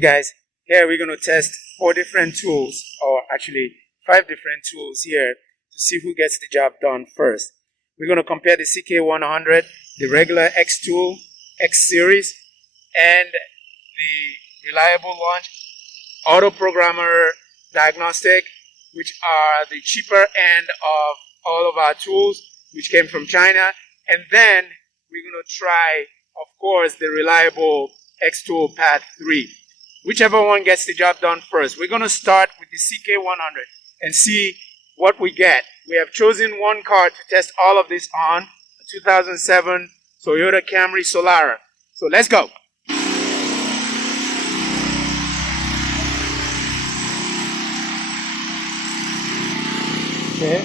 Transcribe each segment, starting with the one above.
Guys, here we're going to test 4 different tools, or actually 5 different tools here to see who gets the job done first. We're going to compare the CK100, the regular X tool, X series, and the reliable launch auto programmer diagnostic, which are the cheaper end of all of our tools, which came from China. And then we're going to try, of course, the reliable X tool Path 3. Whichever one gets the job done first. We're going to start with the CK100 and see what we get. We have chosen one car to test all of this on, a 2007 Toyota Camry Solara. So let's go. Okay,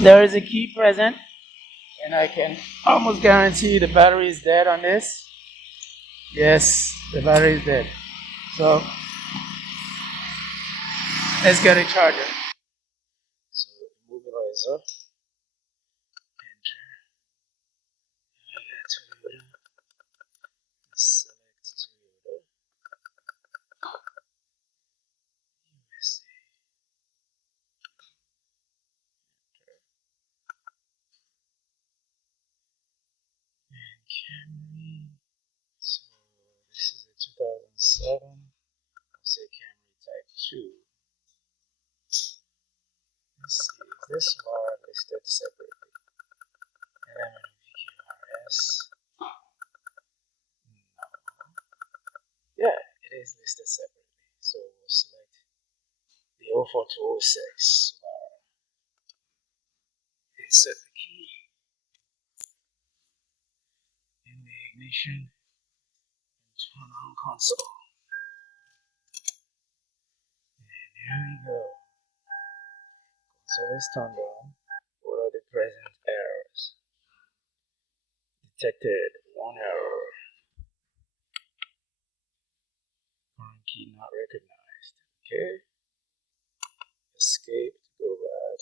there is a key present, and I can almost guarantee the battery is dead on this. Yes, the battery is dead. So let's get a charger. So immobilizer, enter, Toyota, select Toyota, USA, and Camry. So this is a 2007, I'll say Camry Type 2. Let's see, is this bar listed separately? VQRS. No. Yeah, it is listed separately. So we'll select the 04206. Insert the key in the ignition and turn on console. And here we go. Console is turned on. What are the present errors? Detected 1 error. Current key not recognized. Okay. Escape to go back.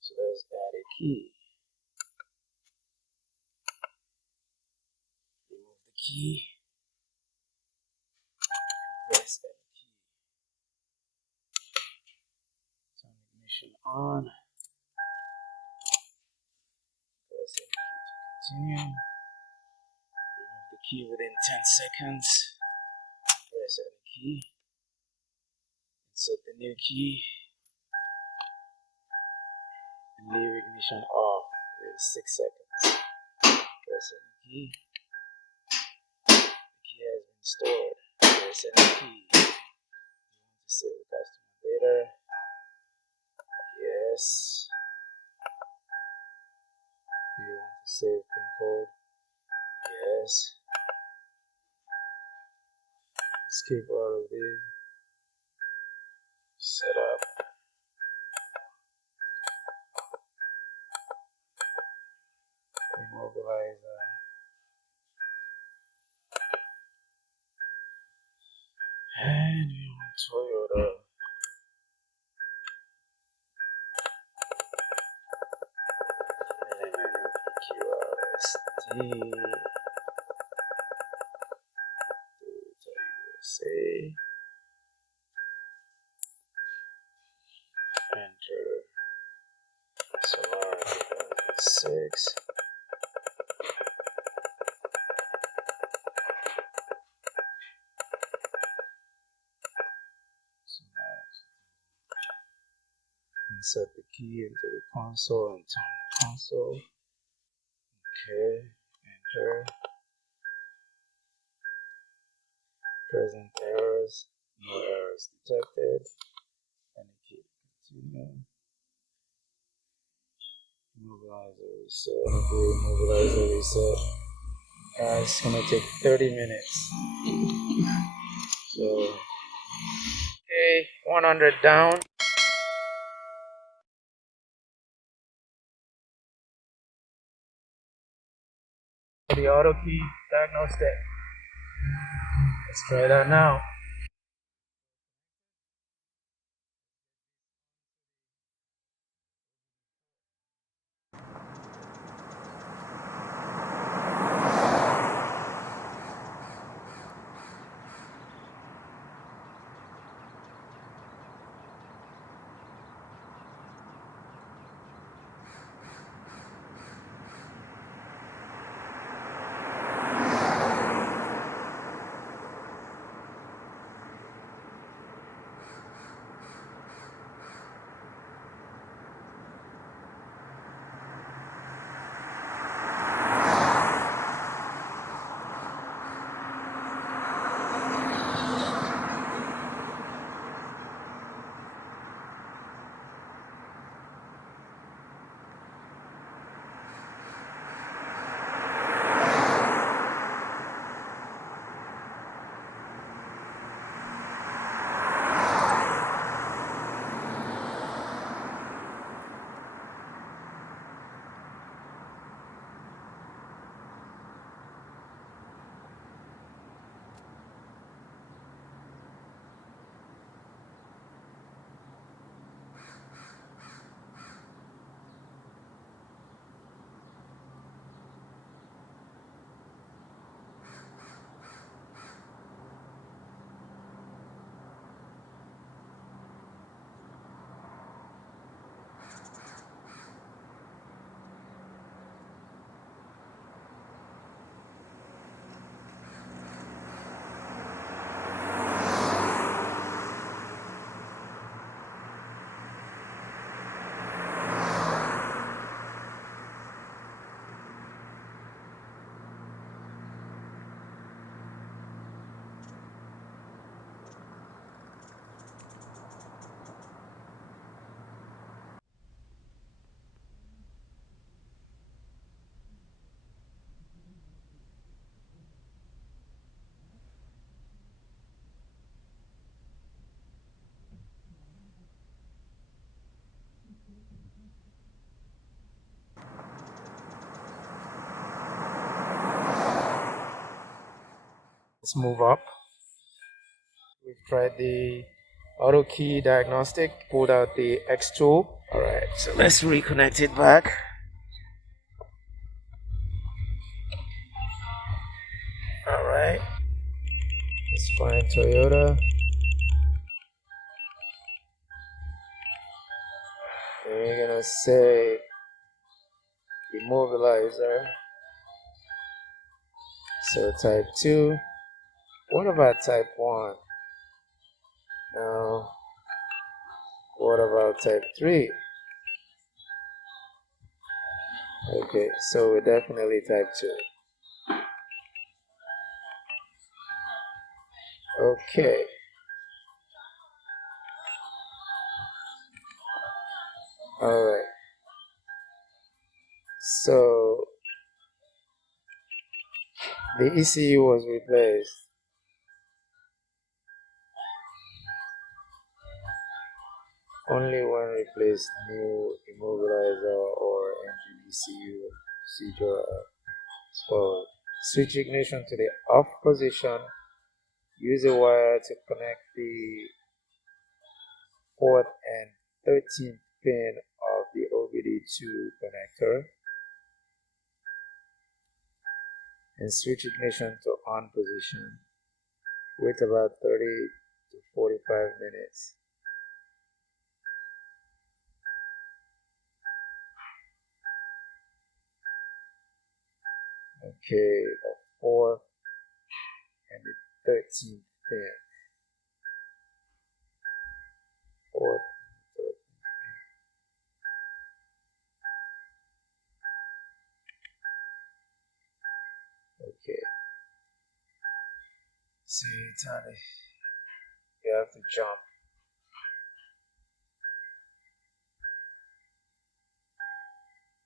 So let's add a key. Remove the key. Press that key. Turn ignition on. Press that key to continue. Remove the key within 10 seconds. Press that key. Insert the new key. And leave ignition off within 6 seconds. Press any key. The key has been stored. Press any key. You want to save the customer data? Yes. Do you want to save PIN code? Yes. Escape out of this. Set up. Immobilizer. And we want Toyota. And QRST. USA. Enter. Solar 2006. Insert the key into the console and turn the console. Okay, enter. Present errors. No errors detected. And key continue. Immobilizer reset. Immobilizer reset. It's gonna take 30 minutes. So, okay, 100 down. The auto key diagnostic. Let's try that now. Let's move up. We've tried the auto key diagnostic, pulled out the X tool. All right, so let's reconnect it back. All right, let's find Toyota. And we're gonna say immobilizer. So type 2. What about type 1? No. What about type 3? Okay, so we're definitely type 2. Okay. Alright. So the ECU was replaced. Only when replaced new immobilizer or engine ECU procedure for switch ignition to the off position. Use a wire to connect the 4th and 13th pin of the OBD2 connector and switch ignition to on position. Wait about 30 to 45 minutes. Okay, the 4th and the 13th pin. 4th, 13th. Okay. See, Tony, you have to jump.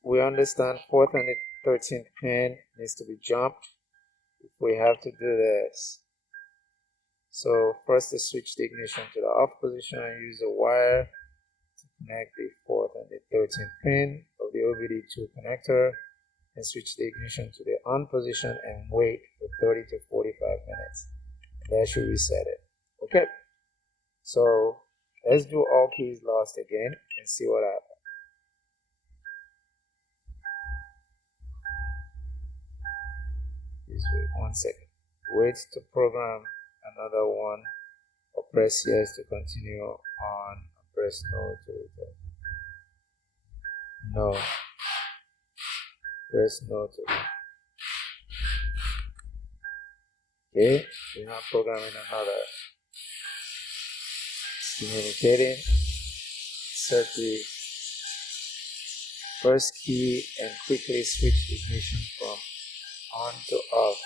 We understand 4th and the 13th pin needs to be jumped if we have to do this. So first, switch the ignition to the off position and use a wire to connect the 4th and the 13th pin of the OBD2 connector and switch the ignition to the on position and wait for 30 to 45 minutes. That should reset it. Okay, so let's do all keys lost again and see what happens. Please wait 1 second. Wait to program another one, or press yes to continue on, press no to return. No. Press no to return. Okay, we're not programming another. It's communicating. Insert the first key and quickly switch the ignition from on to off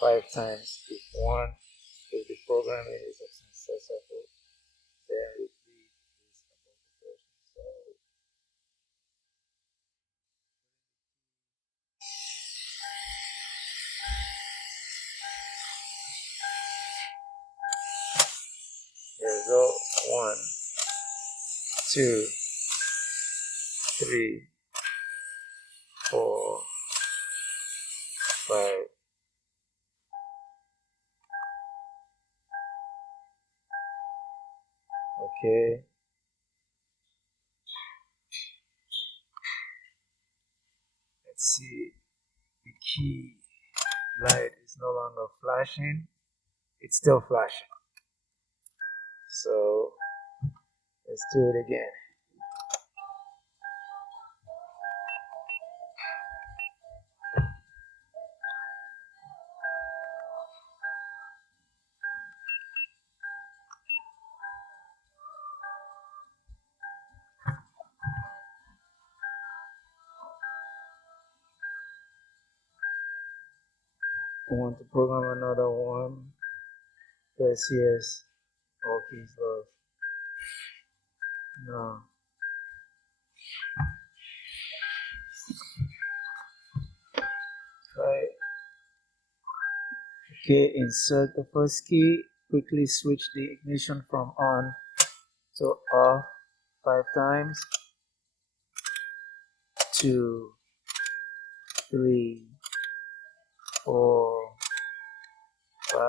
5 times. If the programming is successful, then repeat this above the version. So here we go. 1, 2, 3, 4, 5. Okay. Let's see. The key light is no longer flashing. It's still flashing. So let's do it again. I want to program another one. Press yes. All keys lost. No. Try. Okay, insert the first key. Quickly switch the ignition from on to off 5 times. 2, 3, 4, 5.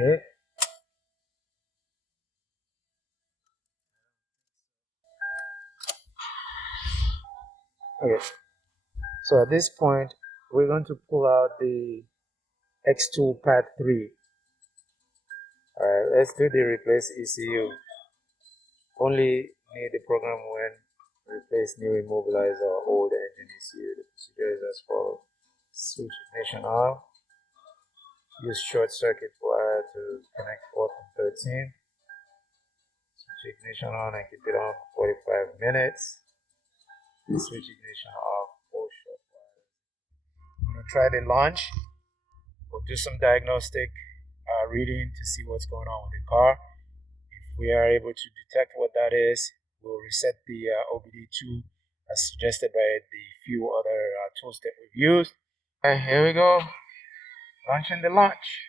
Okay. Okay. So at this point, we're going to pull out the X2 Pad 3. Alright, let's do the replace ECU. Only need the program when replace new immobilizer or old engine ECU. The procedure is as follows. Switch ignition on. Use short circuit wire to connect port 13. Switch ignition on and keep it on for 45 minutes. Switch ignition off for short wire. I'm going to try the launch. We'll do some diagnostic reading to see what's going on with the car. If we are able to detect what that is, we'll reset the OBD2 as suggested by the few other tools that we've used. And here we go, launching the launch.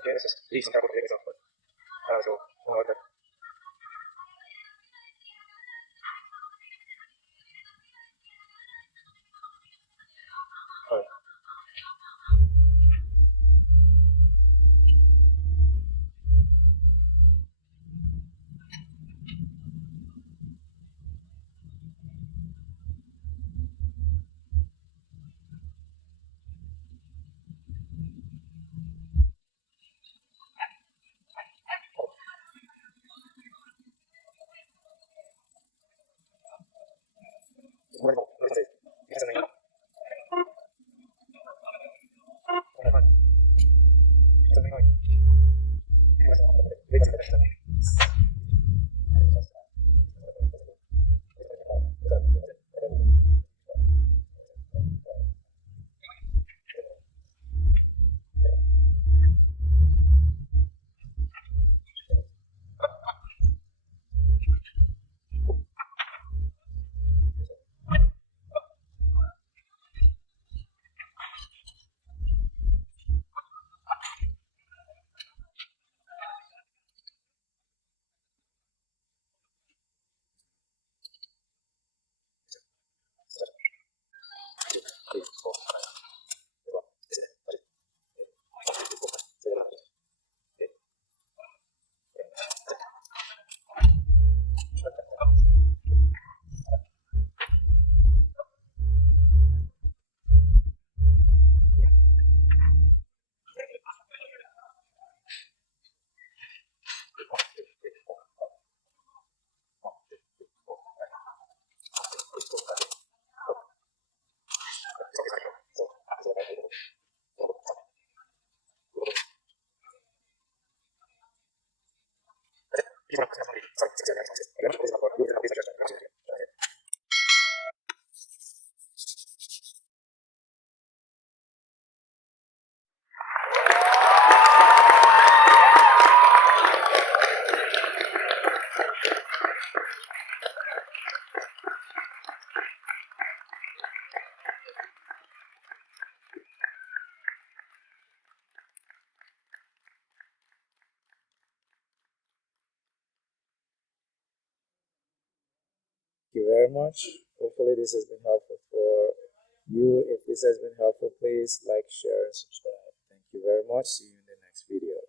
Okay, this is decent type of example. So, thank you very much. Hopefully this has been helpful for you. If this has been helpful, please like, share, and subscribe. Thank you very much. See you in the next video.